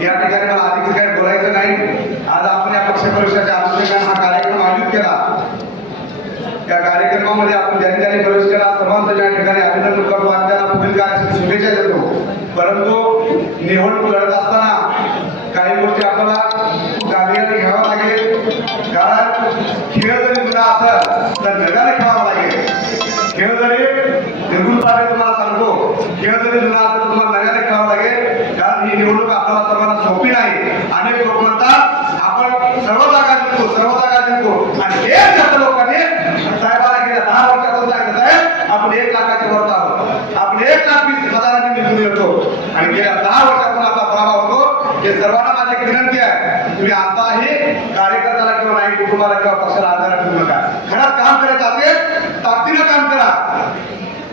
या ठिकाणी मला अधिक काही बोलायचं नाही. आज आपण या पक्ष प्रवेशाच्या अनुषंगाने हा कार्यक्रम आयोजित केला. त्या कार्यक्रमामध्ये आपण ज्यांनी ज्यांनी प्रवेश केला सर्वांचं या ठिकाणी अभिनंदन करतो आणि त्यांना पुढील कार्यासाठी शुभेच्छा देतो. परंतु निवडणूक लढत असताना काही गोष्टी आपल्याला गांभीर्याने घ्याव्या लागेल. कारण खेळ जरी मुला असेल तर नव्याने खेळावा लागेल. खेळ जरी निर्गुण तुम्हाला सांगतो खेळ जरी जुना असेल तर तुम्हाला नव्याने खेळावं लागेल कारण ही आम्हाला सर्वांना सोपी नाही. अनेक लोक म्हणतात आपण सर्व जागा जिंकू सर्व जागा जिंकू. आणि एक जास्त लोकांनी साहेबाला गेल्या दहा वर्षापासून सांगितलं साहेब आपण एक लाखाचे वरत आहोत. आपण एक लाख वीस हजारांनी निवडून येतो. आणि गेल्या दहा वर्षापासून आपला प्रभाव होतो. हे सर्वांना माझी विनंती आहे. तुम्ही आताही कार्यकर्त्याला किंवा नाही कुटुंबाला किंवा पक्षाला आधार ठेवू नका. घरात काम करत असेल ताकदीनं काम करा.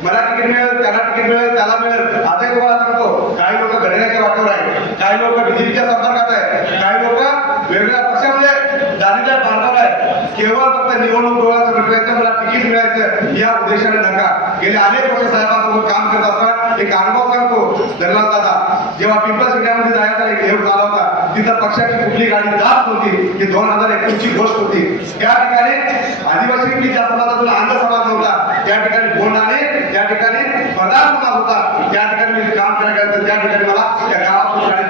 मला तिकीट मिळेल त्याला तिकीट मिळेल त्याला मिळेल आजही तुम्हाला सांगतो काही लोक घडण्याच्या वाटेवर आहे काही लोक बीजेपीच्या संपर्कात आहे काही लोक वेगवेगळ्या पक्षामध्ये झालेल्या मार्गावर आहे केवळ फक्त निवडणूक डोळ्याचं मिटवायचं मला तिकीट मिळायचं या उद्देशाने नका. गेले अनेक वर्ष साहेबांसोबत काम करत असताना एक अनुभव सांगतो धरला दादा जेव्हा पिंपल्स इंडियामध्ये जायचा एक योग झाला होता तिथं पक्षाची कुठली गाडी जात नव्हती ही दोन हजार एकोणीसची गोष्ट होती. त्या ठिकाणी आदिवासी मी ज्या समाजातून अंध समाज होता त्या ठिकाणी बोंडाने त्या ठिकाणी पदार्थ समाज होता. त्या ठिकाणी काम करायचं त्या ठिकाणी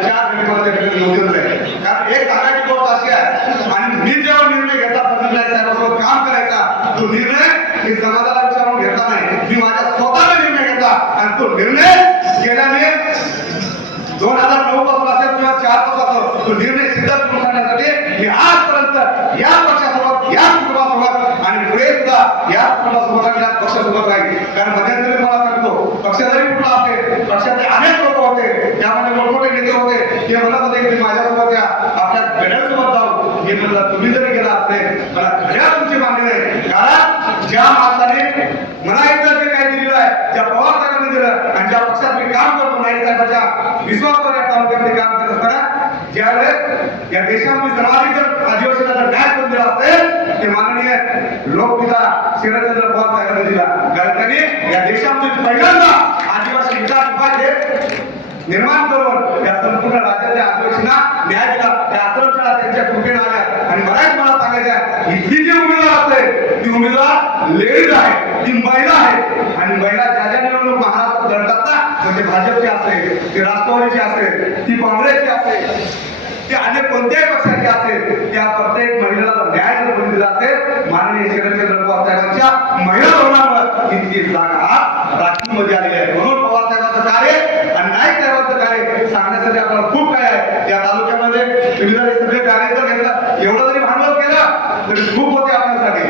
चार त्या गावातून साडेचार मिनिट आहे कारण एक सांगायची गोष्ट अशी आहे आणि मी जेव्हा निर्णय घेता फडणवीस साहेबांसोबत काम करायचा तो निर्णय मी समाजाला विचारून घेतला नाही. मी माझ्या स्वतःने निर्णय घेतला आणि तो निर्णय गेल्याने दोन हजार नऊ पासून असेल किंवा चारपासून असेल तो निर्णय सिद्ध करून करण्यासाठी मी आजपर्यंत या पक्षासोबत या कुटुंबासोबत आणि पुढे सुद्धा या कुटुंबासोबत आणि या पक्षासोबत राहील कारण मध्यंतरी मला सांगतो पक्ष जरी कुठला असेल पक्षाचे अनेक लोक होते त्यामध्ये मोठमोठे नेते होते ते म्हणत होते की माझ्यासोबत या आपल्या घड्याळसोबत जाऊ हे म्हणलं तुम्ही जर गेला असेल मला खऱ्या तुमची मागणी नाही. कारण ज्या माणसाने मला एकदा जे काही दिलेलं आहे ज्या पवार साहेबांनी दिलं आणि ज्या पक्षात मी काम करतो नाईक साहेबांच्या विश्वासावर या तालुक्यामध्ये काम करत असताना ज्यावेळेस या देशामध्ये सर्वाधिक जर आदिवासीला न्याय करून दिला असेल ते माननीय लोकपिता शरदचंद्र पवार साहेबांनी दिला. कारण त्यांनी या देशामध्ये पहिल्यांदा आदिवासी विकास विभाग निर्माण करून या संपूर्ण राज्याच्या आदिवासींना न्याय दिला त्या आश्रमशाळा त्यांच्या कृपेने आल्या आणि मला एक मला सांगायचं इथली जी उमेदवार असते ती उमेदवार लेडीज आहे ती महिला आहे. आणि महिला ज्या ज्या निवडणूक महाराष्ट्रात लढतात ना म्हणजे भाजपची असेल ती राष्ट्रवादीची असेल ती काँग्रेसची असेल ती अनेक कोणत्याही पक्षाची असेल त्या प्रत्येक महिलेला जर न्याय जर कोणी दिला असेल माननीय शरदचंद्र पवार साहेबांच्या महिला धोरणामुळे इतकी जागा आज राजकीयमध्ये आलेली आहे म्हणून पवार साहेबांचं कार्य आणि नाईक साहेबांचं कार्य सांगण्यासाठी आपल्याला खूप काय आहे त्या तालुक्यामध्ये तुम्ही जर हे सगळे कार्य जर घेतलं एवढं जरी भांडवल केलं तरी खूप होते आपल्यासाठी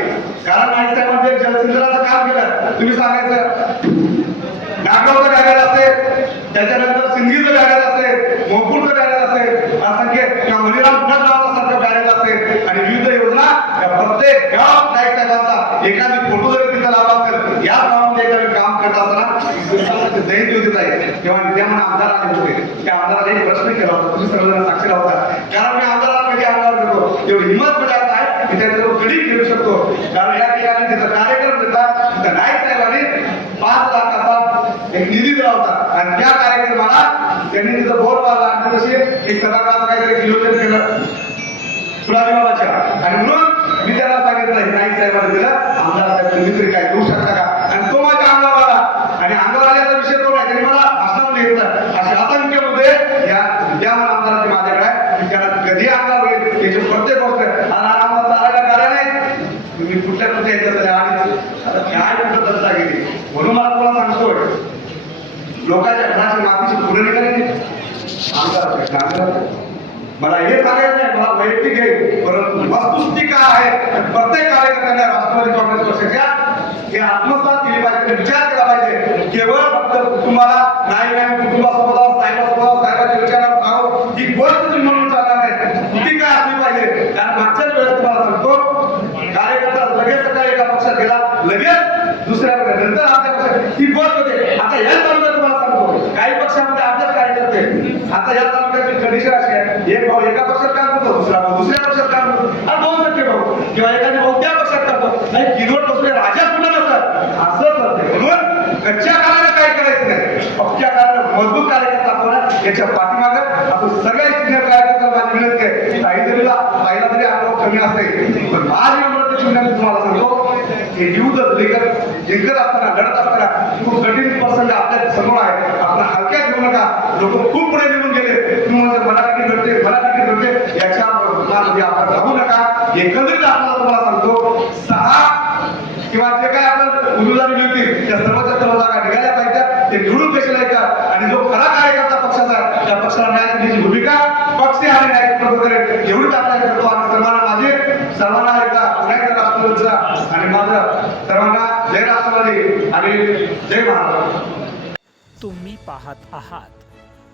कारण नाईक जलसिंचनाचं काम केलं. तुम्ही सांगायचं नागगावचं बॅनर असेल त्याच्यानंतर सिंधीचं बॅनर असेल मोपूरचं बॅनर असेल असंख्य किंवा मणिराम गावासारखं बॅनर असेल आणि विविध योजना या प्रत्येक गाव नाईक साहेबांचा एखादी फोटो जरी तिथं लावला असेल या गावामध्ये एखादं काम करत असताना जयंती होती आहे तेव्हा विद्यमान आमदार आले होते. त्या आमदाराने एक प्रश्न केला होता. तुम्ही सर्वजण साक्षर होता कारण मी आमदाराला कधी आमदार करतो एवढी हिंमत मिळाला आहे की त्याच्याजवळ कधी घेऊ शकतो कारण या ठिकाणी तिथं कार्यक्रम देतात तिथं नाईक साहेबांनी पाच लाखाचा एक निधी दिला होता आणि त्या कार्यक्रमाला त्यांनी तिथं बोर्ड मारला आणि तसे एक सभागृहात काहीतरी नियोजन केलं. फुलादेवाच्या आणि म्हणून मी त्याला सांगितलं हे नाईक साहेबांनी दिलं. आमदार साहेब तुम्ही तरी काय देऊ शकता का? आणि तो माझ्या अंगावर आला. आणि अंगावर आल्याचा विषय तो नाही त्यांनी मला भाषणामध्ये घेतलं. असे असंख्य मुद्दे या विद्यमान आमदाराचे माझ्याकडे आहे मी त्याला कधी आमदार होईल याची प्रत्येक गोष्ट आणि आम्हाला चालायला गाड्या नाही तुम्ही कुठल्या कुठे येत असेल आणि आता काय कुठं दर्जा गेली म्हणून मला तुला सांगतोय लोकांच्या घराची मातीची फुलं आमदार आमदार मला हे सांगायचं नाही मला वैयक्तिक आहे परंतु वस्तुस्थिती काय आहे प्रत्येक कार्यकर्त्याने राष्ट्रवादी काँग्रेस पक्षाच्या हे आत्मसात केली पाहिजे विचार केला पाहिजे केवळ फक्त कुटुंबाला नाही नाही कुटुंबासोबत साहेबासोबत साहेबाच्या विचारात राहून ही गोष्ट तुम्ही म्हणून चालणार नाही कृती काय असली पाहिजे कारण मागच्याच वेळेस तुम्हाला सांगतो कार्यकर्ता लगेच सकाळी एका पक्षात गेला लगेच दुसऱ्या नंतर आपल्या पक्षात ही गोष्ट होते आता या एक भाऊ एका पक्षात काम करतो दुसरा भाऊ दुसऱ्या पक्षात काम करतो. आणि दोन सख्खे भाऊ. किंवा एखादी भाऊ त्या पक्षात करतो. नाही किलोट बसले राजा कुठं नसतात असं करते. म्हणून कच्च्या काळाला काय करायचं नाही. पक्षच्या काळाला मजबूत कार्यकर्ता आपण याच्या पाठीमाग आपण सगळ्या सिनियर कार्यकर्ता माझी विनंती आहे. काही जरीला पाहिला तरी अनुभव कमी असेल पण माझी एवढं शून्य मी तुम्हाला सांगतो हे युद्ध जिंकत जिंकत असताना लढत असताना खूप कठीण प्रसंग आपल्यासमोर आहे. आपण हलक्यात घेऊ नका लोक खूप पुढे निघून गेले. तुम्हाला म्हणजे मला तिकीट भेटते मला तिकीट भेटते याच्या मध्ये आपण राहू नका. एकंदरीत आपल्याला तुम्हाला सांगतो सहा किंवा जे काय आपण उमेदवारी मिळतील त्या सर्वच्या सर्व जागा निघाल्या पाहिजेत ते निवडून कशाला येतात आणि जो खरा कार्यकर्ता पक्षाचा आहे, त्या पक्षाला न्याय देण्याची भूमिका पक्ष आणि न्याय करेल एवढीच आपल्याला करतो. आणि सर्वांना माझे सर्वांना एकदा पुन्हा एकदा राष्ट्रवादीचा आणि माझं सर्वांना जय राष्ट्रवादी आणि जय महाराष्ट्र. तुम्ही पाहत आहात